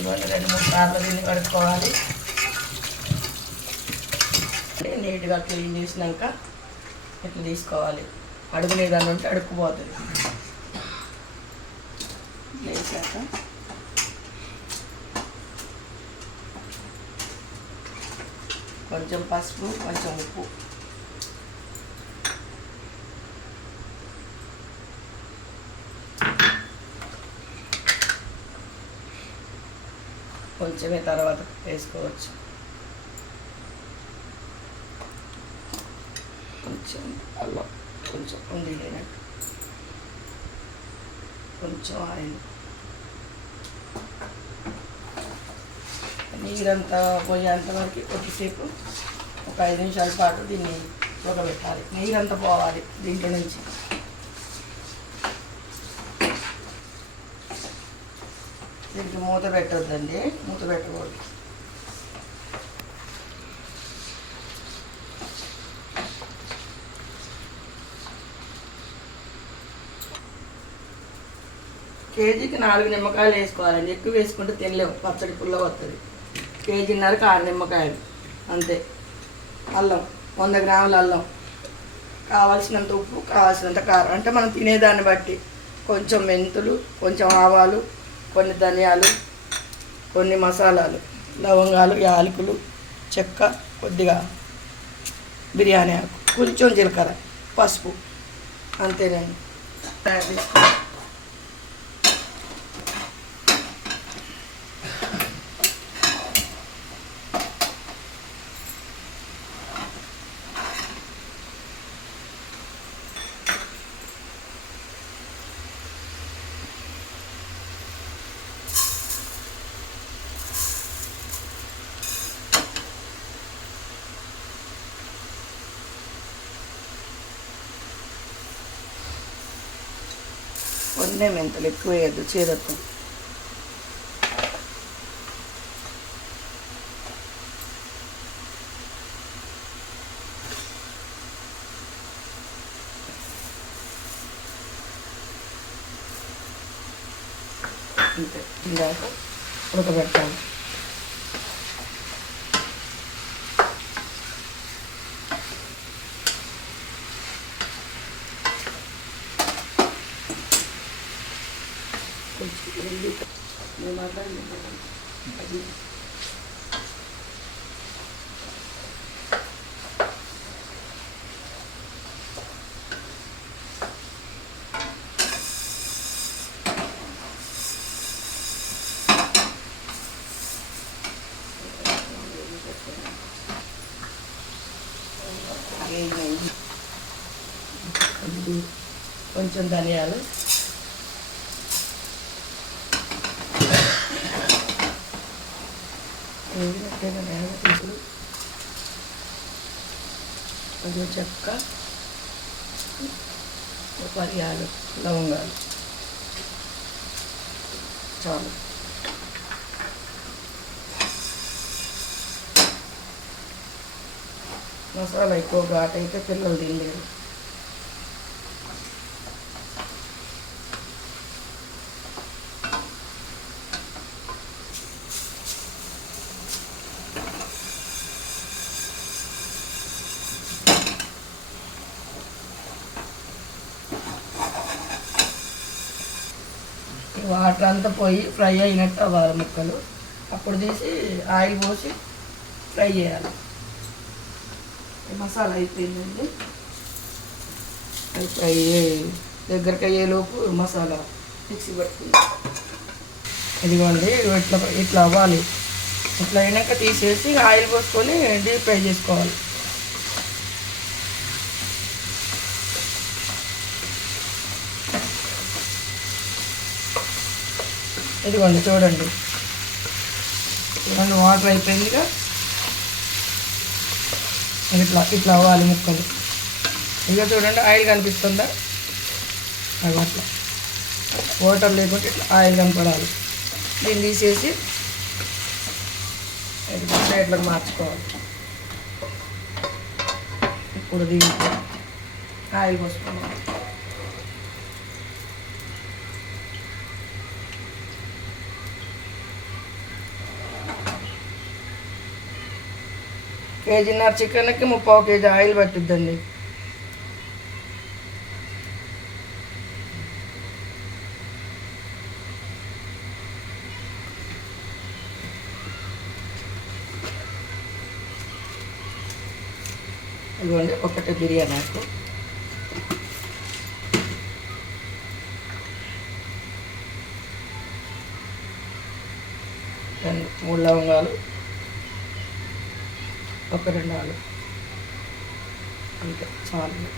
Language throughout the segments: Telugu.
ఇదిగోండి 2-3 సార్లు దీన్ని కడుక్కోవాలి. నీట్గా క్లీన్ చేసినాక ఇట్లా తీసుకోవాలి. అడుగు నీదన్న ఉంటే అడుక్కుపోతుంది. వేసాక కొంచెం పసుపు, కొంచెం ఉప్పు, కొంచెమే తర్వాత వేసుకోవచ్చు. కొంచెం అల్లం, కొంచెం ఉండిపోయినట్టు, కొంచెం ఆయిల్, నీరంతా పోయేంత వరకు కొద్దిసేపు ఒక 5 నిమిషాల పాటు దీన్ని ఉడకబెట్టాలి. నీరంతా పోవాలి దీంట్లో నుంచి. దీనికి మూత పెట్టొద్దండి, మూత పెట్టకూడదు. కేజీకి 4 నిమ్మకాయలు వేసుకోవాలండి. ఎక్కువ వేసుకుంటే తినలేము, పచ్చడి పుల్ల వస్తుంది. కేజీన్నరకు 6 నిమ్మకాయలు అంతే. అల్లం 100 గ్రాముల అల్లం, కావాల్సినంత ఉప్పు, కావాల్సినంత కారం, అంటే మనం తినేదాన్ని బట్టి. కొంచెం మెంతులు, కొంచెం ఆవాలు, కొన్ని ధనియాలు, కొన్ని మసాలాలు, లవంగాలు, యాలకులు, చెక్క, కొద్దిగా బిర్యానీ ఆకు, కొంచెం జీలకర్ర, పసుపు, అంతేనండి. తయారు చేసుకో. కొన్ని మెంతులు ఎక్కువ వేయద్దు, చేదొద్దు. అంతే, ఇందాక ఉడకబెట్టాలి. కొంచెం ధనియాలు, కొంచెం చెక్క, మిరియాలు, లవంగాలు, చాలు. మసాలా ఎక్కువ ఘాటు అయితే పిల్లలు తినలేరు. వాటర్ అంతా పోయి ఫ్రై అయినట్టు అవ్వాలి ముక్కలు. అప్పుడు తీసి ఆయిల్ పోసి ఫ్రై చేయాలి. మసాలా అయిపోయిందండి. అది ఫ్రై దగ్గరికి అయ్యేలోపు మసాలా మిక్సీ పట్టుకుంది. ఇదిగోండి ఇట్లా అవ్వాలి. ఇట్లా అయినాక తీసేసి ఆయిల్ పోసుకొని డీప్ ఫ్రై చేసుకోవాలి. ఇదిగోండి చూడండి, ఇవన్నీ వాటర్ అయిపోయిందిగా. ఇట్లా అవ్వాలి ముక్కలు. ఇక చూడండి ఆయిల్ కనిపిస్తుందా? అది అట్లా వాటర్ లేకుంటే ఇట్లా ఆయిల్ కనపడాలి. దీన్ని తీసేసి ప్లేట్లకు మార్చుకోవాలి. ఇప్పుడు దీనికి ఆయిల్ పోసుకోవాలి. కేజీన్నర చికెన్కి 3/4 కేజీ ఆయిల్ పట్టుద్దండి. ఇదిగోండి ఒకటే బిర్యానీ ఆకు, 3 లవంగాలు, 1-2 ఆలు, అంతే చాలు.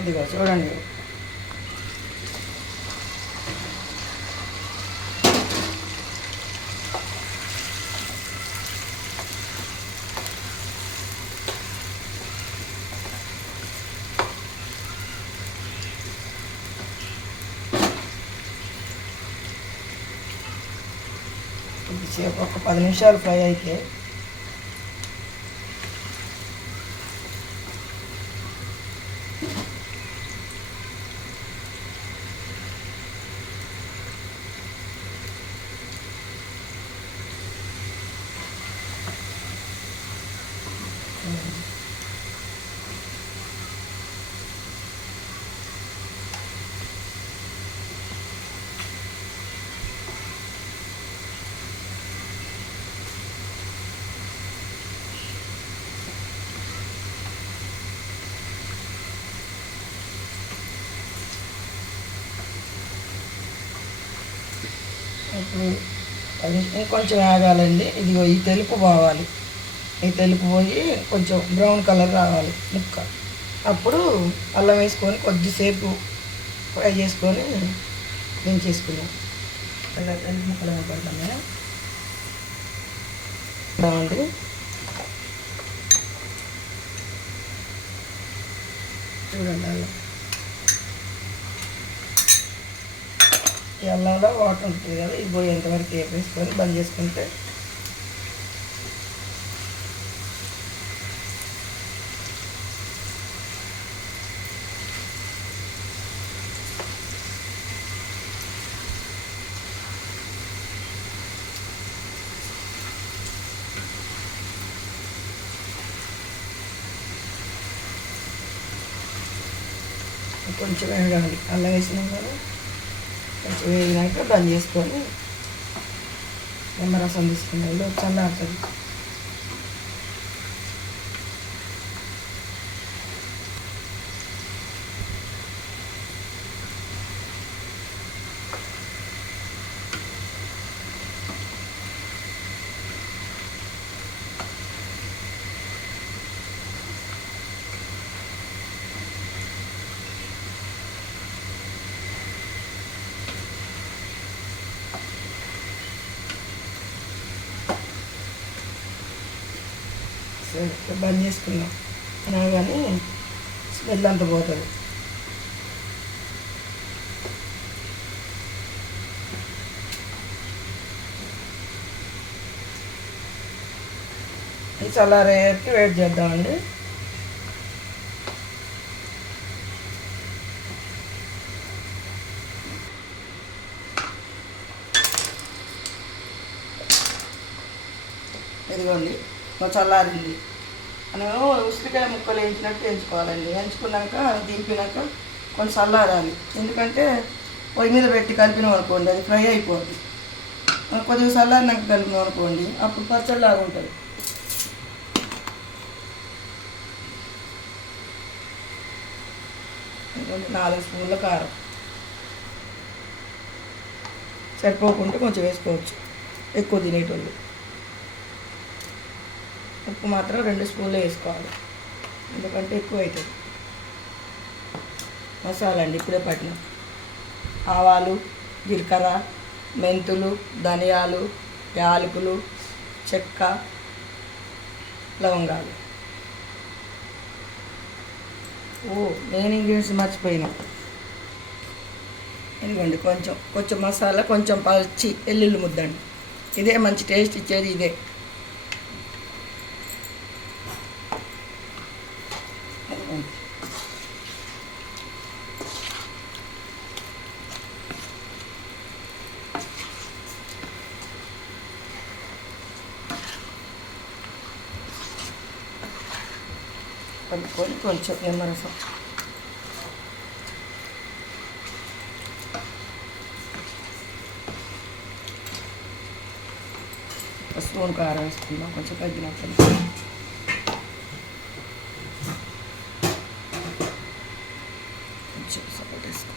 ఇదిగో చూడండి, కొద్దిసేపు ఒక 10 నిమిషాలు ఫ్రై అయితే ఇప్పుడు అది ఇంకొంచెం ఆగాలండి. ఇదిగో ఈ తెలుపు పోవాలి, ఈ తెలుపు పోయి కొంచెం బ్రౌన్ కలర్ రావాలి ముక్క. అప్పుడు అల్లం వేసుకొని కొద్దిసేపు ఫ్రై చేసుకొని దించేసుకున్నాం. అలా తెలుపు ముక్కలు పడుతున్నాయా బాగుంది. చూడండి అల్లం, ఈ అల్లంలో వాటర్ ఉంటుంది కదా, ఇది పోయి ఎంతవరకు వేసుకొని బంద్ చేసుకుంటే కొంచెం వేగాలి. అల్లం వేసినాం కదా, కొంచెం వేగినాక బంద్ చేసుకొని నిమ్మరసం తీసుకునేది చల్లారుతుంది. బంద్ చేసుకున్నాం అయినా కానీ స్మెల్ అంతా పోతుంది. ఇది చల్లారేకి వెయిట్ చేద్దామండి. ఇదిగోండి చల్లారింది. మనం ఉసిరికాయ ముక్కలు వేయించినట్టు వేయించుకోవాలండి. వేయించుకున్నాక దింపినాక కొంచెం చల్లారాలి. ఎందుకంటే పొయ్యి మీద పెట్టి కలిపినాం అనుకోండి అది ఫ్రై అయిపోద్ది. కొద్దిగా చల్లారినాక కలిపినాం అనుకోండి అప్పుడు పచ్చడిలాగా ఉంటుంది. ఇంకొంచెం 4 స్పూన్ల కారం, సరిపోకుంటే కొంచెం వేసుకోవచ్చు ఎక్కువ తినేటోళ్ళు. ఉప్పు మాత్రం 2 స్పూన్లు వేసుకోవాలి, ఎందుకంటే ఎక్కువ అవుతుంది. మసాలా అండి ఇప్పుడే పట్టిన ఆవాలు, జీలకర్ర, మెంతులు, ధనియాలు, యాలకులు, చెక్క, లవంగాలు. మెయిన్ ఇంగ్రీడియంట్స్ మర్చిపోయినా. ఇదిగోండి కొంచెం కొంచెం మసాలా, కొంచెం పచ్చి ఎల్లుల్లి ముద్దండి. ఇదే మంచి టేస్ట్ ఇచ్చేది ఇదే. కలుపుకొని కొంచెం నిమ్మరసం, స్పూన్ కారం వేసుకుందాం కొంచెం తగ్గినప్పుడు. కొంచెం సాల్ట్ వేసుకుందాం.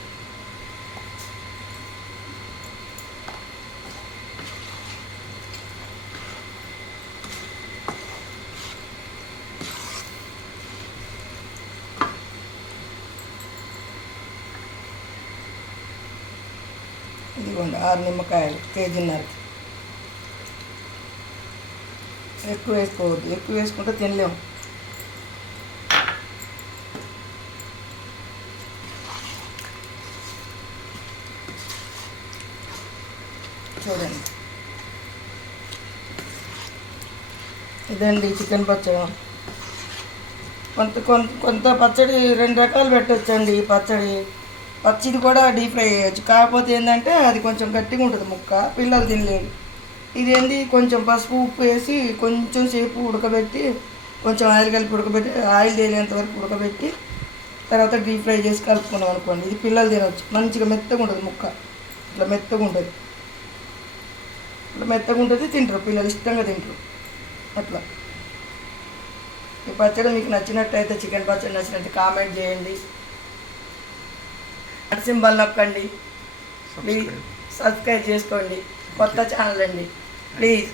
ఇదిగోండి 6 నిమ్మకాయలు కేజీన్నరకి. ఎక్కువ వేసుకోవద్దు, ఎక్కువ వేసుకుంటే తినలేము. చూడండి ఇదండి చికెన్ పచ్చడి. కొంత పచ్చడి 2 రకాలు పెట్టవచ్చండి. పచ్చిది కూడా డీప్ ఫ్రై చేయొచ్చు. కాకపోతే ఏంటంటే అది కొంచెం గట్టిగా ఉంటుంది ముక్క, పిల్లలు తినలేరు. ఇదేంటి కొంచెం పసుపు ఉప్పు వేసి కొంచెం సేపు ఉడకబెట్టి, కొంచెం ఆయిల్ కలిపి ఉడకబెట్టి, ఆయిల్ తేలేంత వరకు ఉడకబెట్టి తర్వాత డీప్ ఫ్రై చేసి కలుపుకున్నాం అనుకోండి, ఇది పిల్లలు తినవచ్చు. మంచిగా మెత్తగా ఉంటుంది ముక్క, ఇట్లా మెత్తగా ఉంటుంది. ఇట్లా మెత్తగా ఉంటుంది, తింటారు పిల్లలు, ఇష్టంగా తింటారు అట్లా. ఈ పచ్చడి మీకు నచ్చినట్టయితే, చికెన్ పచ్చడి నచ్చినట్టు కామెంట్ చేయండి. సింబల్ నొక్కండి, ప్లీజ్ సబ్స్క్రైబ్ చేసుకోండి. కొత్త ఛానల్ అండి, ప్లీజ్.